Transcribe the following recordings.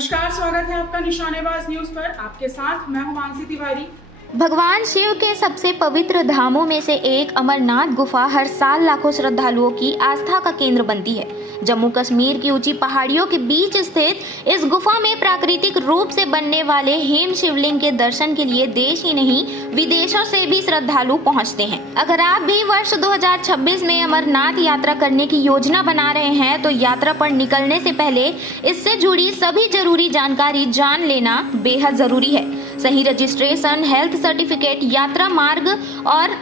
नमस्कार, स्वागत है आपका निशानेबाज न्यूज पर। आपके साथ मैं हूं मानसी तिवारी। भगवान शिव के सबसे पवित्र धामों में से एक अमरनाथ गुफा हर साल लाखों श्रद्धालुओं की आस्था का केंद्र बनती है। जम्मू कश्मीर की ऊंची पहाड़ियों के बीच स्थित इस गुफा में प्राकृतिक रूप से बनने वाले हेम शिवलिंग के दर्शन के लिए देश ही नहीं विदेशों से भी श्रद्धालु पहुंचते हैं। अगर आप भी वर्ष 2026 में अमरनाथ यात्रा करने की योजना बना रहे हैं तो यात्रा पर निकलने से पहले इससे जुड़ी सभी जरूरी जानकारी जान लेना बेहद जरूरी है। सही रजिस्ट्रेशन, हेल्थ सर्टिफिकेट, यात्रा मार्ग और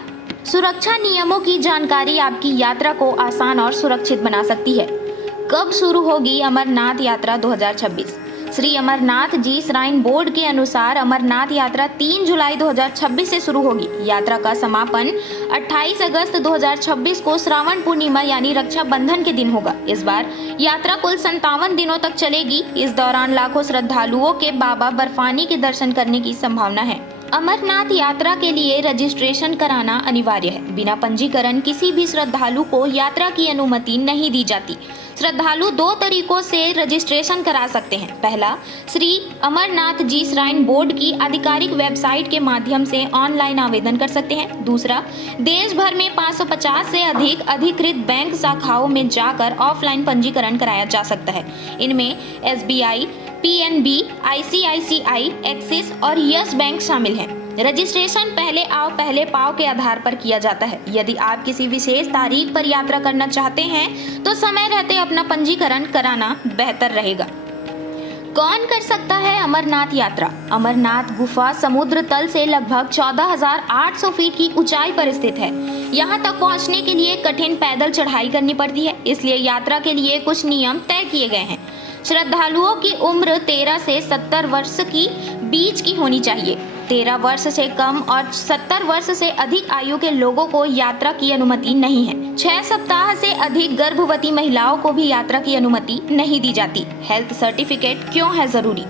सुरक्षा नियमों की जानकारी आपकी यात्रा को आसान और सुरक्षित बना सकती है। कब शुरू होगी अमरनाथ यात्रा 2026? श्री अमरनाथ जी श्राइन बोर्ड के अनुसार अमरनाथ यात्रा 3 जुलाई 2026 से शुरू होगी। यात्रा का समापन 28 अगस्त 2026 को श्रावण पूर्णिमा यानी रक्षाबंधन के दिन होगा। इस बार यात्रा कुल 57 दिनों तक चलेगी। इस दौरान लाखों श्रद्धालुओं के बाबा बर्फानी के दर्शन करने की संभावना है। अमरनाथ यात्रा के लिए रजिस्ट्रेशन कराना अनिवार्य है। बिना पंजीकरण किसी भी श्रद्धालु को यात्रा की अनुमति नहीं दी जाती। श्रद्धालु 2 तरीकों से रजिस्ट्रेशन करा सकते हैं। पहला, श्री अमरनाथ जी श्राइन बोर्ड की आधिकारिक वेबसाइट के माध्यम से ऑनलाइन आवेदन कर सकते हैं। दूसरा, देश भर में 550 से अधिक अधिकृत बैंक शाखाओं में जाकर ऑफलाइन पंजीकरण कराया जा सकता है। इनमें SBI, PNB, ICICI, एक्सिस और यस बैंक शामिल हैं। रजिस्ट्रेशन पहले आओ पहले पाओ के आधार पर किया जाता है। यदि आप किसी विशेष तारीख पर यात्रा करना चाहते हैं तो समय रहते अपना पंजीकरण कराना बेहतर रहेगा। कौन कर सकता है अमरनाथ यात्रा? अमरनाथ गुफा समुद्र तल से लगभग 14,800 फीट की ऊंचाई पर स्थित है। यहाँ तक पहुँचने के लिए कठिन पैदल चढ़ाई करनी पड़ती है, इसलिए यात्रा के लिए कुछ नियम तय किए गए हैं। श्रद्धालुओं की उम्र 13 से 70 वर्ष की बीच की होनी चाहिए। 13 वर्ष से कम और 70 वर्ष से अधिक आयु के लोगों को यात्रा की अनुमति नहीं है। 6 सप्ताह से अधिक गर्भवती महिलाओं को भी यात्रा की अनुमति नहीं दी जाती। हेल्थ सर्टिफिकेट क्यों है जरूरी?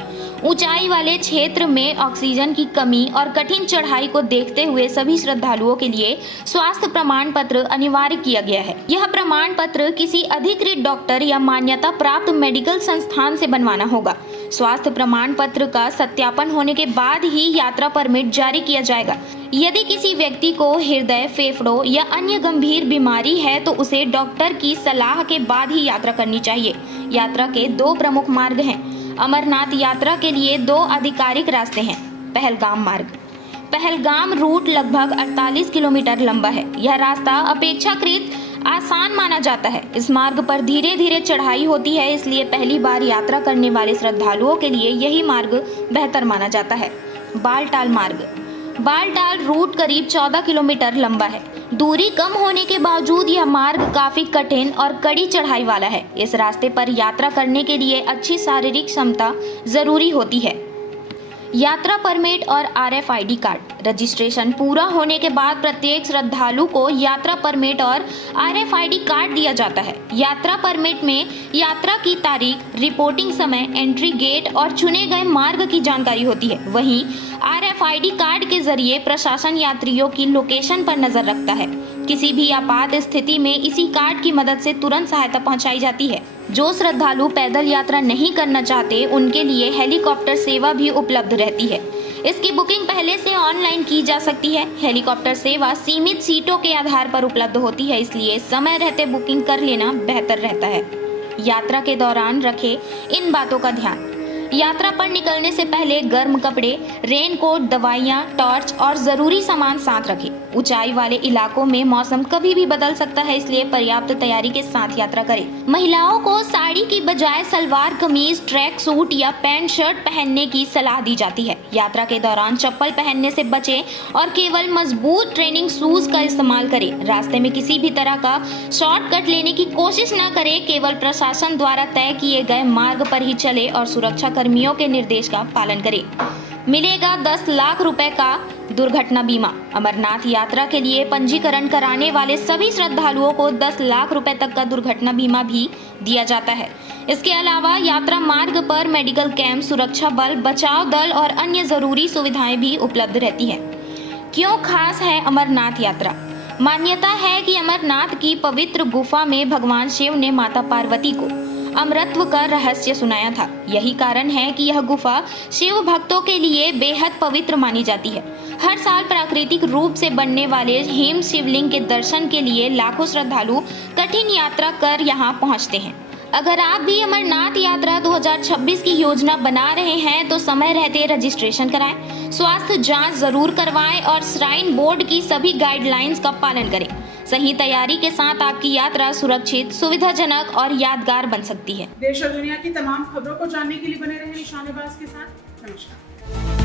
ऊंचाई वाले क्षेत्र में ऑक्सीजन की कमी और कठिन चढ़ाई को देखते हुए सभी श्रद्धालुओं के लिए स्वास्थ्य प्रमाण पत्र अनिवार्य किया गया है। यह प्रमाण पत्र किसी अधिकृत डॉक्टर या मान्यता प्राप्त मेडिकल संस्थान से बनवाना होगा। स्वास्थ्य प्रमाण पत्र का सत्यापन होने के बाद ही यात्रा परमिट जारी किया जाएगा। यदि किसी व्यक्ति को हृदय, फेफड़ों या अन्य गंभीर बीमारी है तो उसे डॉक्टर की सलाह के बाद ही यात्रा करनी चाहिए। यात्रा के 2 प्रमुख मार्ग हैं। अमरनाथ यात्रा के लिए 2 आधिकारिक रास्ते हैं। पहलगाम मार्ग। पहलगाम रूट लगभग 48 किलोमीटर लंबा है। यह रास्ता अपेक्षाकृत आसान माना जाता है। इस मार्ग पर धीरे धीरे चढ़ाई होती है, इसलिए पहली बार यात्रा करने वाले श्रद्धालुओं के लिए यही मार्ग बेहतर माना जाता है। बालटाल मार्ग। बालटाल रूट करीब 14 किलोमीटर लंबा है। दूरी कम होने के बावजूद यह मार्ग काफी कठिन और कड़ी चढ़ाई वाला है। इस रास्ते पर यात्रा करने के लिए अच्छी शारीरिक क्षमता जरूरी होती है। यात्रा परमिट और RFID कार्ड। रजिस्ट्रेशन पूरा होने के बाद प्रत्येक श्रद्धालु को यात्रा परमिट और RFID कार्ड दिया जाता है। यात्रा परमिट में यात्रा की तारीख, रिपोर्टिंग समय, एंट्री गेट और चुने गए मार्ग की जानकारी होती है। वहीं RFID कार्ड के जरिए प्रशासन यात्रियों की लोकेशन पर नजर रखता है। किसी भी आपात स्थिति में इसी कार्ड की मदद से तुरंत सहायता पहुंचाई जाती है। जो श्रद्धालु पैदल यात्रा नहीं करना चाहते उनके लिए हेलीकॉप्टर सेवा भी उपलब्ध रहती है। इसकी बुकिंग पहले से ऑनलाइन की जा सकती है। हेलीकॉप्टर सेवा सीमित सीटों के आधार पर उपलब्ध होती है, इसलिए समय रहते बुकिंग कर लेना बेहतर रहता है। यात्रा के दौरान रखें इन बातों का ध्यान। यात्रा पर निकलने से पहले गर्म कपड़े, रेनकोट, दवाइयाँ, टॉर्च और जरूरी सामान साथ रखें। ऊंचाई वाले इलाकों में मौसम कभी भी बदल सकता है, इसलिए पर्याप्त तैयारी के साथ यात्रा करें। महिलाओं को साड़ी की बजाय सलवार कमीज, ट्रैक सूट या पैंट शर्ट पहनने की सलाह दी जाती है। यात्रा के दौरान चप्पल पहनने से बचें और केवल मजबूत ट्रेनिंग शूज का इस्तेमाल करें। रास्ते में किसी भी तरह का शॉर्टकट लेने की कोशिश न करें। केवल प्रशासन द्वारा तय किए गए मार्ग पर ही चले और सुरक्षा कर्मियों के निर्देश का पालन करें। मिलेगा 10 लाख रुपए का दुर्घटना बीमा। अमरनाथ यात्रा के लिए पंजीकरण कराने वाले सभी श्रद्धालुओं को 10 लाख रुपए तक का दुर्घटना बीमा भी दिया जाता है। इसके अलावा यात्रा मार्ग पर मेडिकल कैंप, सुरक्षा बल, बचाव दल और अन्य जरूरी सुविधाएं भी उपलब्ध रहती हैं। क्यों खास है अमरनाथ यात्रा? मान्यता है कि अमरनाथ की पवित्र गुफा में भगवान शिव ने माता पार्वती को अमरत्व का रहस्य सुनाया था। यही कारण है कि यह गुफा शिव भक्तों के लिए बेहद पवित्र मानी जाती है। हर साल प्राकृतिक रूप से बनने वाले हेम शिवलिंग के दर्शन के लिए लाखों श्रद्धालु कठिन यात्रा कर यहाँ पहुँचते हैं। अगर आप भी अमरनाथ यात्रा 2026 की योजना बना रहे हैं तो समय रहते रजिस्ट्रेशन कराएं, स्वास्थ्य जांच जरूर करवाएं और श्राइन बोर्ड की सभी गाइडलाइंस का पालन करें। सही तैयारी के साथ आपकी यात्रा सुरक्षित, सुविधाजनक और यादगार बन सकती है। देश और दुनिया की तमाम खबरों को जानने के लिए बने रहें निशानेबाज के साथ। नमस्कार।